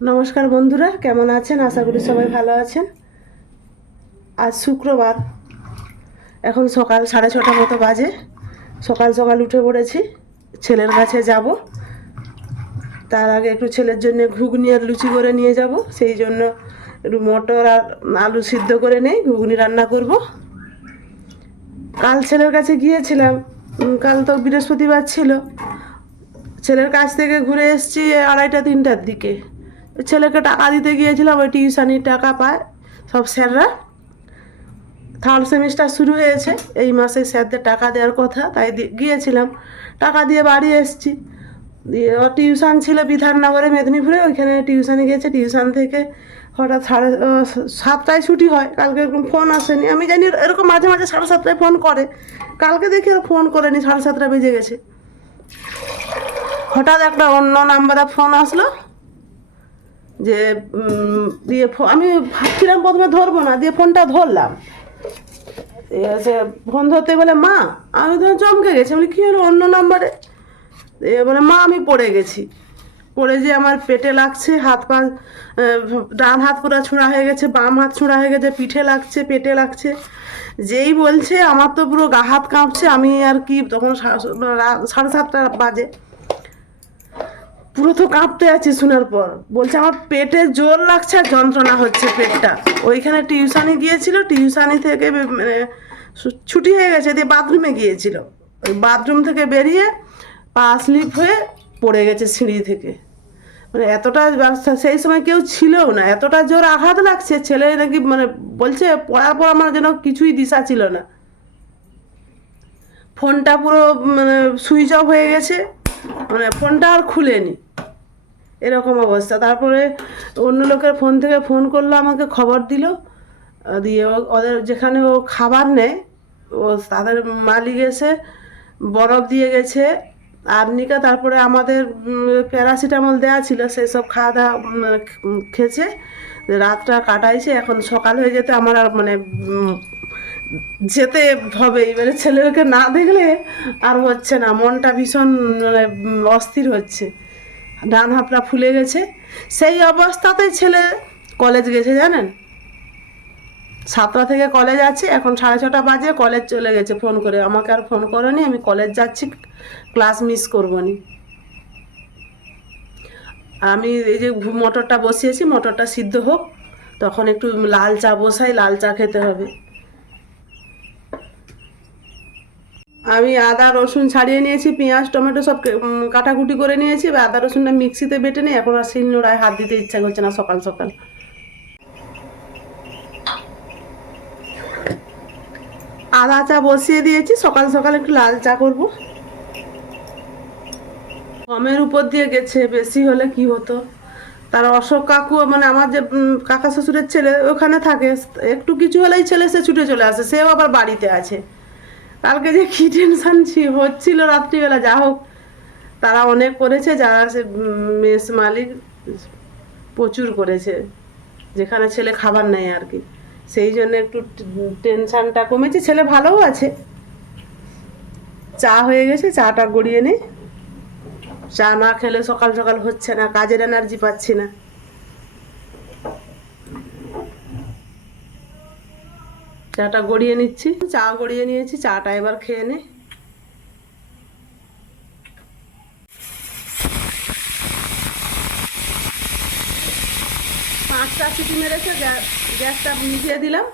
নমস্কার বন্ধুরা, কেমন আছেন? আশা করি সবাই ভালো আছেন। আজ শুক্রবার। এখন সকাল সাড়ে ছটা মতো বাজে। সকাল সকাল উঠে পড়েছি, ছেলের কাছে যাব। তার আগে একটু ছেলের জন্য ঘুগনি আর লুচি করে নিয়ে যাব। সেই জন্য একটু মটর আর আলু সিদ্ধ করে নেই, ঘুগনি রান্না করব। কাল ছেলের কাছে গিয়েছিলাম। কাল তো বৃহস্পতিবার ছিল। ছেলের কাছ থেকে ঘুরে এসেছি আড়াইটা, তিনটার দিকে। ছেলেকে টাকা দিতে গিয়েছিলাম, ওই টিউশনির টাকা পায়। সব স্যাররা। থার্ড সেমিস্টার শুরু হয়েছে, এই মাসে স্যারদের টাকা দেওয়ার কথা, তাই গিয়েছিলাম। টাকা দিয়ে বাড়ি এসেছি। দিয়ে টিউশন ছিল বিধাননগরে মেদিনীপুরে, ওইখানে টিউশনে গিয়েছে। টিউশন থেকে হঠাৎ সাড়ে সাতটায় ছুটি হয়। কালকে এরকম ফোন আসেনি। আমি জানি এরকম মাঝে মাঝে সাড়ে সাতটায় ফোন করে। কালকে দেখি আর ফোন করেনি, সাড়ে সাতটা বেজে গেছে। হঠাৎ একটা অন্য নাম্বারে ফোন আসলো। যে দিয়ে আমি ভাবছিলাম প্রথমে ধরবো না দিয়ে ফোনটা ধরলাম। ফোন ধরতে বলে মা আমি তো চমকে গেছি। বলি, কী হলো? অন্য নাম্বারে? বলে মা আমি পড়ে গেছি। পড়ে যে আমার পেটে লাগছে হাত পা ডান হাত পুরো ছোঁড়া হয়ে গেছে বাম হাত ছোঁড়া হয়ে গেছে পিঠে লাগছে পেটে লাগছে। যেই বলছে আমার তো পুরো গা হাত কাঁপছে আমি আর কি তখন সাড়ে সাতটা বাজে। পুরো তো কাঁপতে আছি শোনার পর। বলছে, আমার পেটে জোর লাগছে আর যন্ত্রণা হচ্ছে পেটটা। ওইখানে টিউশনে গিয়েছিল, টিউশানি থেকে মানে ছুটি হয়ে গেছে, দিয়ে বাথরুমে গিয়েছিল। ওই বাথরুম থেকে বেরিয়ে পা স্লিপ হয়ে পড়ে গেছে সিঁড়ি থেকে। মানে এতটা সেই সময় কেউ ছিলও না। এতটা জোর আঘাত লাগছে, ছেলে নাকি মানে বলছে, পড়ার পর আমার যেন কিছুই দিশা ছিল না। ফোনটা পুরো মানে সুইচ অফ হয়ে গেছে। মানে ফোনটা আর খুলেনি। এরকম অবস্থা। তারপরে অন্য লোকের ফোন থেকে ফোন করল, আমাকে খবর দিল দিয়ে ওদের যেখানে ও খাবার নেয়, ও তাদের মালিক এসে বরফ দিয়ে গেছে, আর্নিকা, তারপরে আমাদের প্যারাসিটামল দেওয়া ছিল সেসব খাওয়া দাওয়া খেয়েছে, রাতটা কাটাইছে, এখন সকাল হয়ে যেতে আমার আর মানে যেতে হবে, এবারে ছেলেকে না দেখলে আর হচ্ছে না, মনটা ভীষণ মানে অস্থির হচ্ছে। ডান হাতটা ফুলে গেছে। সেই অবস্থাতেই ছেলে কলেজ গেছে, জানেন? সাতটা থেকে কলেজ আছে, এখন সাড়ে ছটা বাজে কলেজ চলে গেছে ফোন করে। আমাকে আর ফোন করেনি, আমি কলেজ যাচ্ছি ক্লাস মিস করব নি আমি এই যে মোটরটা বসিয়েছি মোটরটা সিদ্ধ হোক, তখন একটু লাল চা বসাই, লাল চা খেতে হবে। আমি আদা, রসুন ছাড়িয়ে নিয়েছি, পেঁয়াজ, টমেটো সব কাটাকুটি করে নিয়েছি, এবার আদা, রসুনটা মিক্সিতে বেটে নিই এখন আর শিল নোড়ায় হাত দিতে ইচ্ছা করছে না সকাল সকাল। আদা চা বসিয়ে দিয়েছি, সকাল সকাল একটু লাল চা করব। কমের উপর দিয়ে গেছে, বেশি হলে কি হতো? তার অশোক কাকু মানে আমার যে কাকা শ্বশুরের ছেলে ওখানে থাকে, একটু কিছু হলেই ছেলে সে ছুটে চলে আসে, সেও আবার বাড়িতে আছে। কালকে যে কী টেনশন হচ্ছিল রাত্রিবেলা, যা হোক। তারা অনেক করেছে, যারা সে মেস মালিক, প্রচুর করেছে। যেখানে ছেলে খাবার নেয় আর কি। সেই জন্য একটু টেনশনটা কমেছে। ছেলে ভালোও আছে। চা হয়ে গেছে, চাটা গড়িয়ে নে। চা না খেলে সকাল সকাল হচ্ছে না, কাজের এনার্জি পাচ্ছি না। চাটা গড়িয়ে নিচ্ছি। চা গড়িয়ে নিয়েছি, চাটা এবার খেয়ে নে। পাঁচটা সিটি মেরেছে, গ্যা- গ্যাসটা মিশিয়ে দিলাম।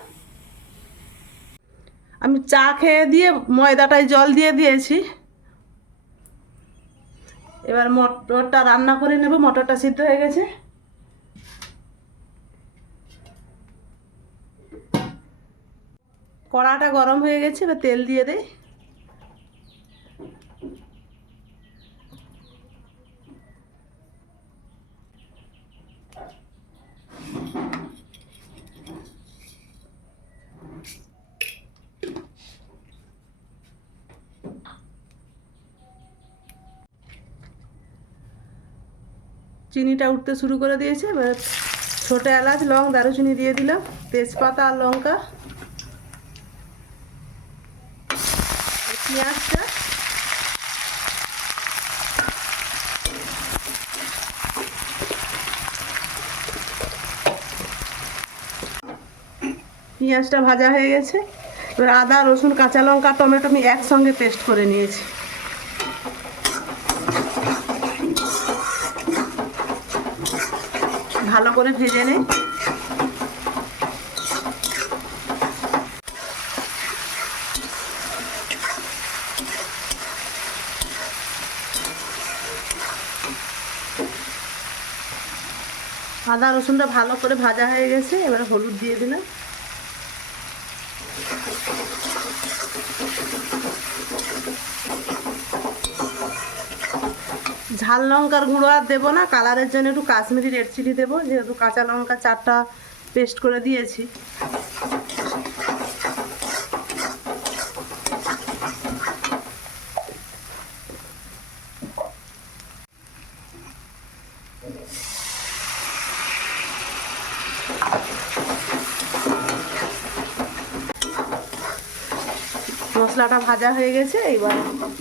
আমি চা খেয়ে দিয়ে ময়দাটায় জল দিয়ে দিয়েছি। এবার মটরটা রান্না করে নেব, মটরটা সিদ্ধ হয়ে গেছে। কড়াটা গরম হয়ে গেছে, এবার তেল দিয়ে দেয় চিনিটা উঠতে শুরু করে দিয়েছে, এবার ছোটো এলাচ, লং, দারুচিনি দিয়ে দিলাম, তেজপাতা আর লঙ্কা। পেঁয়াজটা পেঁয়াজটা ভাজা হয়ে গেছে। এবার আদা, রসুন, কাঁচা লঙ্কা, টমেটো আমি একসঙ্গে পেস্ট করে নিয়েছি। ভালো করে ভেজে নেই। আদা রসুনটা ভালো করে ভাজা হয়ে গেছে, এবার হলুদ দিয়ে দিলাম। ঝাল লঙ্কার গুঁড়ো আর দেবো না, কালারের জন্য একটু কাশ্মীরি রেড চিলি দেবো, যেহেতু কাঁচা লঙ্কা চারটা পেস্ট করে দিয়েছি। মশলাটা ভাজা হয়ে গেছে, এবার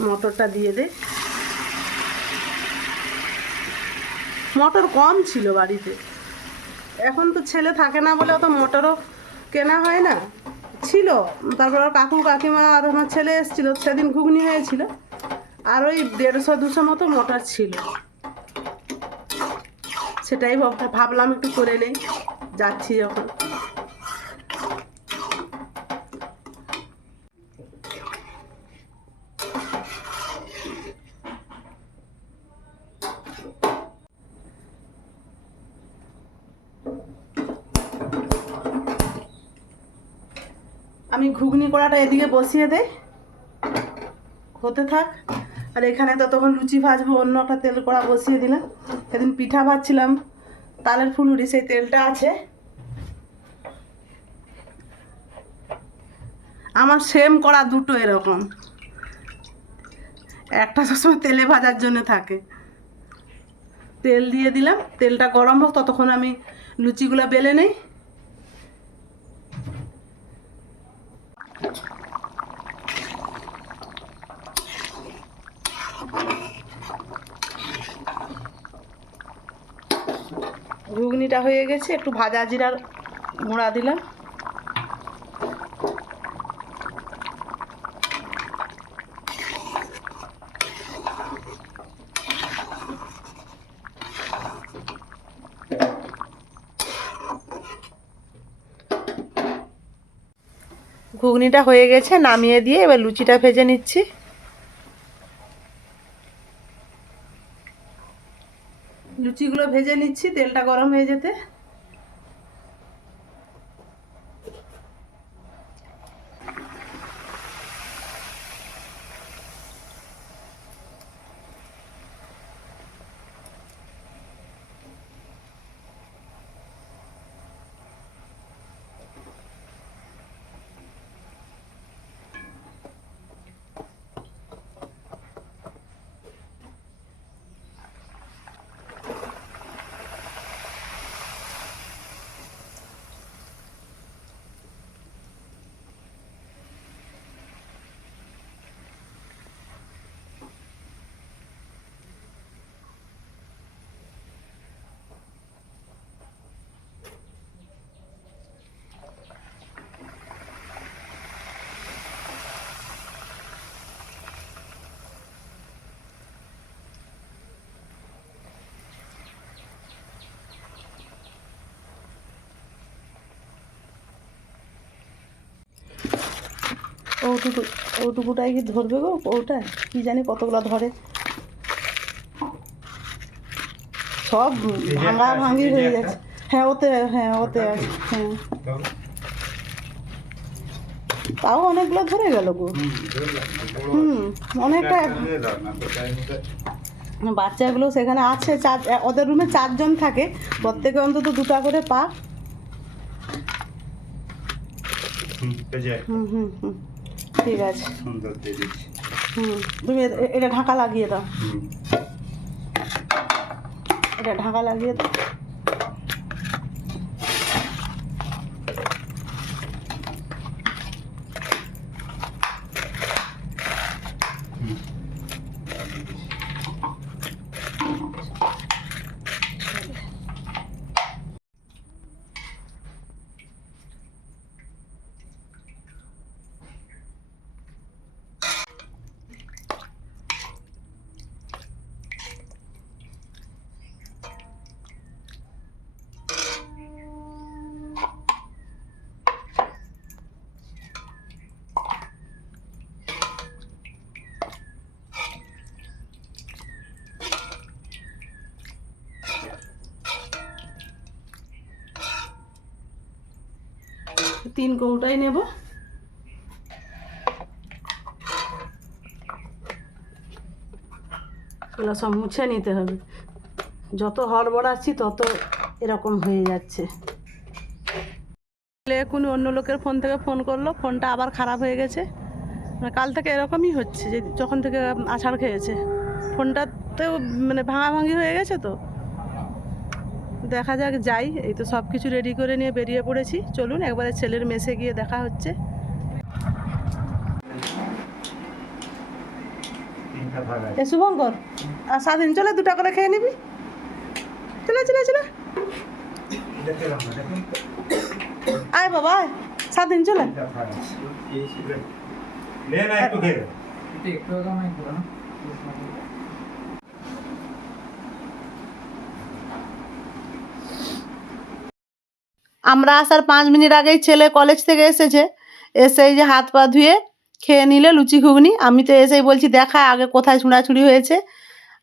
মটরটা দিয়ে দে। মটর কম ছিল বাড়িতে। এখন তো ছেলে থাকে না বলে অত মটরও কেনা হয় না। ছিল, তারপর কাকু, কাকিমা আর আমার ছেলে এসেছিল, সেদিন ঘুগনি হয়েছিল। আর ওই দেড়শো, দুশো মতো মটর ছিল। সেটাই ভাব- ভাবলাম একটু করে নেই, যাচ্ছি যখন। আমি ঘুগনি কড়াটা এদিকে বসিয়ে দেই। হতে থাক। আর এখানে ততক্ষণ লুচি ভাজবো, অন্য একটা তেল কড়া বসিয়ে দিলাম। সেদিন পিঠা ভাজছিলাম, তালের ফুলুরি, সেই তেলটা আছে। আমার সেম করা দুটো এরকম। একটা সবসময় তেলে ভাজার জন্য থাকে। তেল দিয়ে দিলাম, তেলটা গরম হোক, ততক্ষণ আমি লুচিগুলো বেলে নেই। ঘুগনিটা হয়ে গেছে একটু ভাজা জিরার গুঁড়া দিলাম। ঘুগনিটা হয়ে গেছে, নামিয়ে দিয়ে এবার লুচিটা ভেজে নিচ্ছি। লুচিগুলো ভেজে নিচ্ছি, তেলটা গরম হয়ে যেতে। ওটুকু ওটুকুটাই কি ধরবে গো? ওটা? কি জানি কতগুলো ধরে। সব ভাঙা ভাঙি হয়ে যাচ্ছে হ্যাঁ ওতে হ্যাঁ ওতে আছে হ্যাঁ। তাও অনেকগুলো ধরে গেল গো। হুম অনেকটা বাচ্চাগুলো সেখানে আছে চার ওদের রুমে চারজন থাকে। প্রত্যেকে অন্তত দুটা করে পা। হুম হুম হুম। ঠিক আছে। সুন্দর দিয়ে দিচ্ছি। হুম তুমি এটা ঢাকা লাগিয়ে দাও। এটা ঢাকা লাগিয়ে দাও। তিন কৌটাই নেব। এগুলো সব মুছে নিতে হবে। যত হড়বড়াচ্ছি তত এরকম হয়ে যাচ্ছে। এখনই অন্য লোকের ফোন থেকে ফোন করল, ফোনটা আবার খারাপ হয়ে গেছে। মানে কাল থেকে এরকমই হচ্ছে যে, যখন থেকে আছাড় খেয়েছে। ফোনটাতেও মানে ভাঙাভাঙি হয়ে গেছে তো? দেখা যাক যাই এই তো সব কিছু রেডি করে নিয়ে বেরিয়ে পড়েছি চলুন একবারে ছেলের মেসে গিয়ে দেখা হচ্ছে এ শুভঙ্কর আর স্বাধীন চলে দুটা করে খেয়ে নিবি চলে চলে চলে আয় বাবা আয় স্বাধীন চলে নে না একটু খেয়ে নে। আমরা আসার পাঁচ মিনিট আগেই ছেলে কলেজ থেকে এসেছে। এসে যে হাত পা ধুয়ে খেয়ে নিলে লুচি ঘুগনি। আমি তো এসেই বলছি, দেখা, আগে কোথায় ছুঁড়াছুড়ি হয়েছে।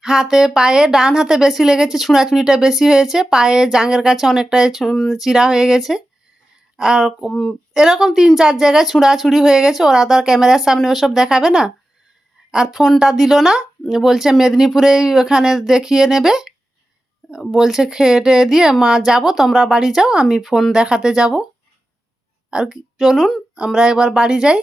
হাতে, পায়ে, ডান হাতে বেশি লেগেছে, ছুঁড়াছুঁড়িটা বেশি হয়েছে। পায়ে জাঙের কাছে অনেকটাই ছু- চিরা হয়ে গেছে। আর এরকম তিন চার জায়গায় ছুঁড়াছুড়ি হয়ে গেছে। ওরা তো আর ক্যামেরার সামনে ওসব দেখাবে না। আর ফোনটা দিল না। বলছে, মেদিনীপুরেই ওখানে দেখিয়ে নেবে। বলছে খেটে দিয়ে, মা, যাব, তোমরা বাড়ি যাও, আমি ফোন দেখাতে যাব। আর চলুন, আমরা এবার বাড়ি যাই।